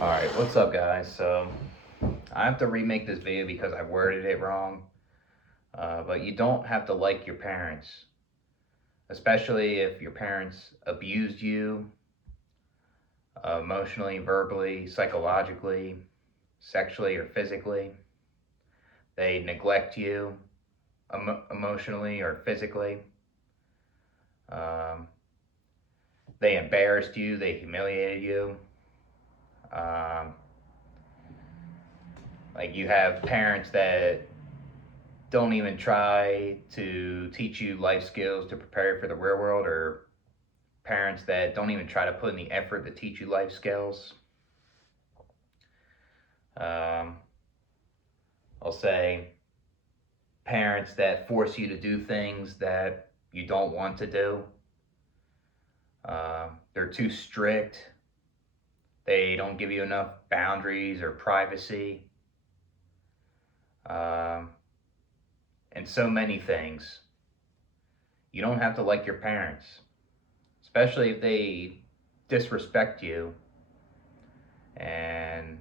Alright, what's up guys? So, I have to remake this video because I worded it wrong. But you don't have to like your parents, especially if your parents abused you emotionally, verbally, psychologically, sexually, or physically. They neglect you emotionally or physically. Um, they embarrassed you, they humiliated you. Um, like you have parents that don't even try to teach you life skills to prepare you for the real world, or parents that don't even try to put in the effort to teach you life skills. Um, I'll say parents that force you to do things that you don't want to do. They're too strict. They don't give you enough boundaries or privacy. Um, and so many things. You don't have to like your parents, especially if they disrespect you and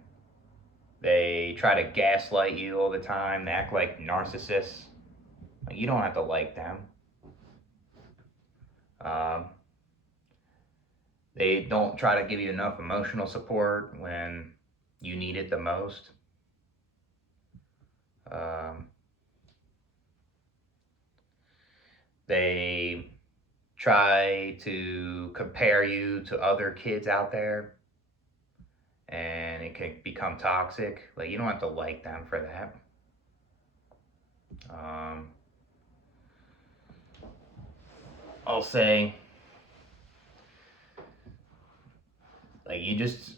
they try to gaslight you all the time. They act like narcissists. Like, you don't have to like them. Um, they don't try to give you enough emotional support when you need it the most. Um, they try to compare you to other kids out there, and it can become toxic. Like, you don't have to like them for that. Um, I'll say, like, you just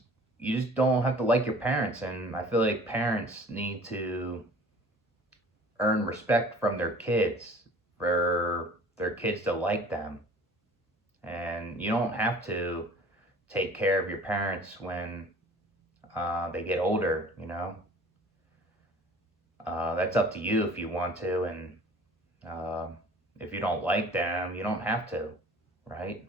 don't have to like your parents, and I feel like parents need to earn respect from their kids for their kids to like them. And you don't have to take care of your parents when they get older, you know. That's up to you if you want to, and uh, if you don't like them, you don't have to, right?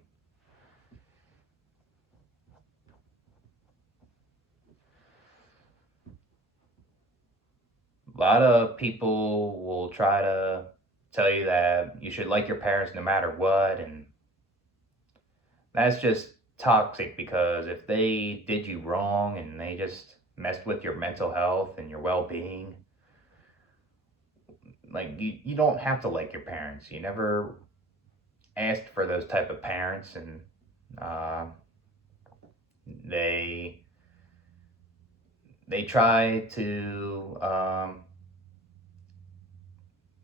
A lot of people will try to tell you that you should like your parents no matter what, and that's just toxic because if they did you wrong and they just messed with your mental health and your well-being, like you don't have to like your parents. You never asked for those type of parents, and uh, they they try to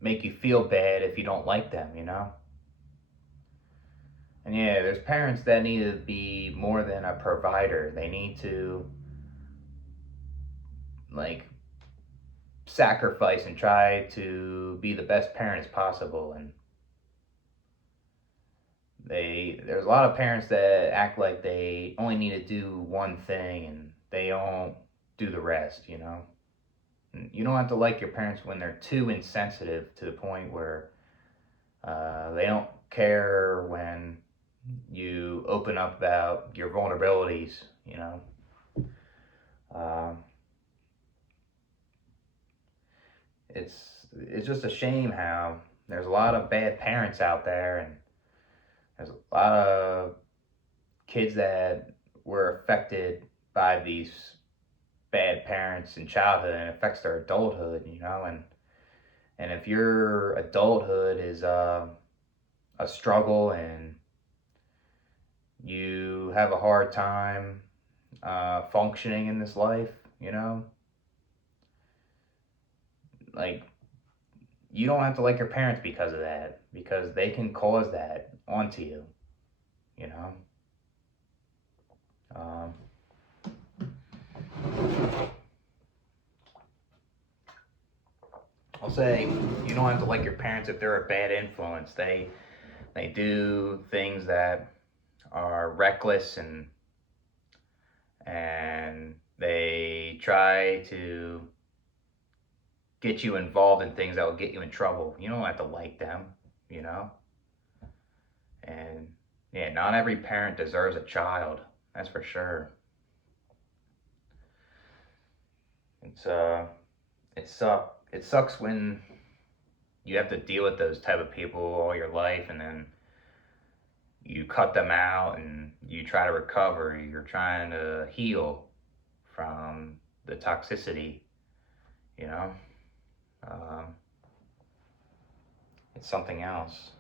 make you feel bad if you don't like them, you know. And yeah, there's parents that need to be more than a provider. They need to like sacrifice and try to be the best parents possible. And there's a lot of parents that act like they only need to do one thing and they don't do the rest, you know. And you don't have to like your parents when they're too insensitive to the point where they don't care when you open up about your vulnerabilities, you know. um, it's just a shame how there's a lot of bad parents out there, and there's a lot of kids that were affected by these bad parents in childhood, and it affects their adulthood, you know. And if your adulthood is a struggle and you have a hard time functioning in this life, you know, like you don't have to like your parents because of that, because they can cause that onto you, you know. Um, I'll say you don't have to like your parents if they're a bad influence. They do things that are reckless, and they try to get you involved in things that will get you in trouble. You don't have to like them, you know. And yeah, not every parent deserves a child. That's for sure. It's it sucks when you have to deal with those type of people all your life, and then you cut them out and you try to recover. You're trying to heal from the toxicity, you know? Um, it's something else.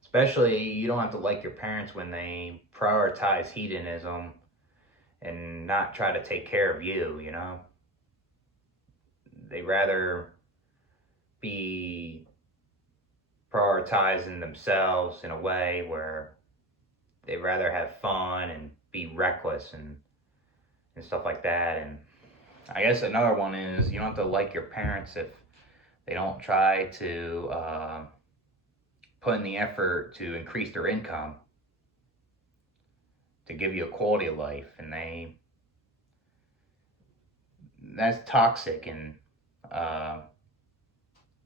Especially, you don't have to like your parents when they prioritize hedonism and not try to take care of you, you know? They rather be prioritizing themselves in a way where they rather have fun and be reckless and stuff like that. And I guess another one is you don't have to like your parents if they don't try to put in the effort to increase their income to give you a quality of life, and that's toxic. And uh,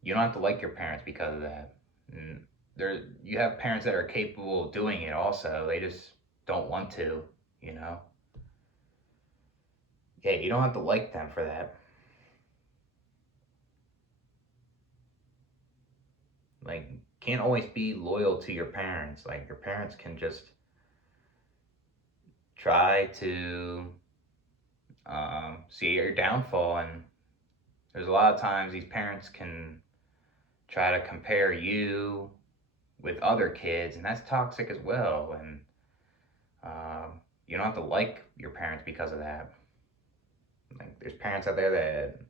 you don't have to like your parents because of that. And you have parents that are capable of doing it also, they just don't want to, you know. Yeah, you don't have to like them for that. Like, can't always be loyal to your parents. Like, your parents can just try to see your downfall. And there's a lot of times these parents can try to compare you with other kids, and that's toxic as well. And you don't have to like your parents because of that. Like, there's parents out there that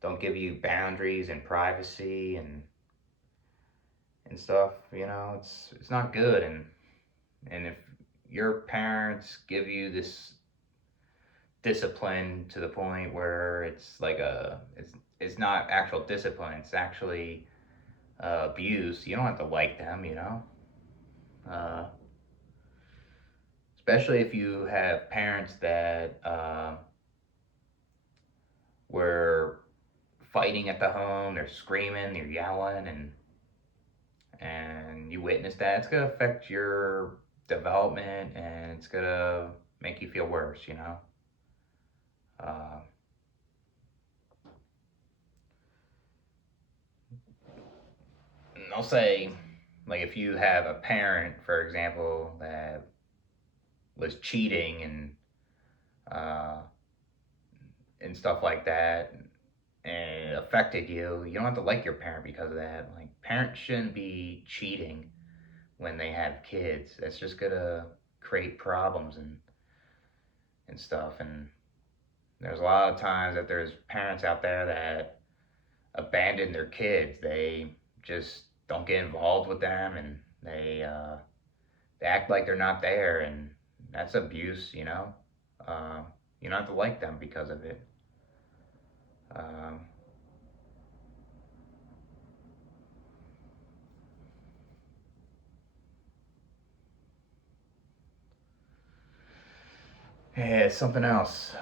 don't give you boundaries and privacy and stuff. You know, it's not good. And if your parents give you this discipline to the point where it's like it's not actual discipline, it's actually abuse, you don't have to like them, you know. uh, Especially if you have parents that were fighting at the home, they're screaming, they're yelling, and you witness that, it's gonna affect your development, and it's gonna make you feel worse, you know. uh, I'll say, like, if you have a parent, for example, that was cheating uh, and stuff like that, and it affected you, you don't have to like your parent because of that. Like, parents shouldn't be cheating when they have kids. That's just gonna create problems and stuff. And there's a lot of times that there's parents out there that abandon their kids. They just don't get involved with them, and they act like they're not there, and that's abuse, you know. Uh, you don't have to like them because of it. Um, yeah, it's something else.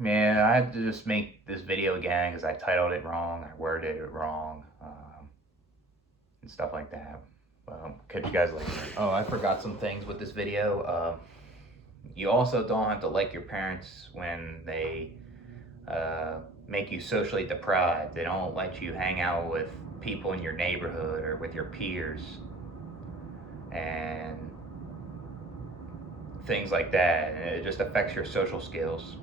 Man, I had to just make this video again because I titled it wrong, I worded it wrong, and stuff like that. Catch you guys later. Oh, I forgot some things with this video. You also don't have to like your parents when they make you socially deprived. They don't let you hang out with people in your neighborhood or with your peers and things like that. And it just affects your social skills.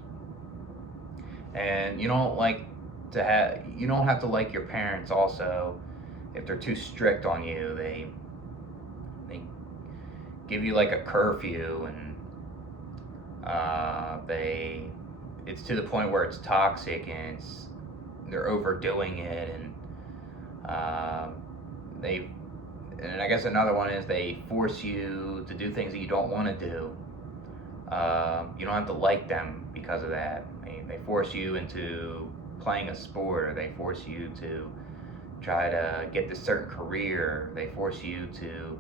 And you don't have to like your parents also if they're too strict on you. They give you like a curfew, and they it's to the point where it's toxic, and they're overdoing it. And they and I guess another one is they force you to do things that you don't want to do. You don't have to like them because of that. They force you into playing a sport, or they force you to try to get this certain career. They force you to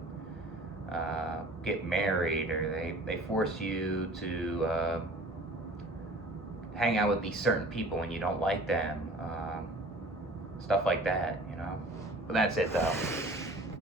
get married, or they force you to hang out with these certain people when you don't like them. Stuff like that, you know. But that's it, though.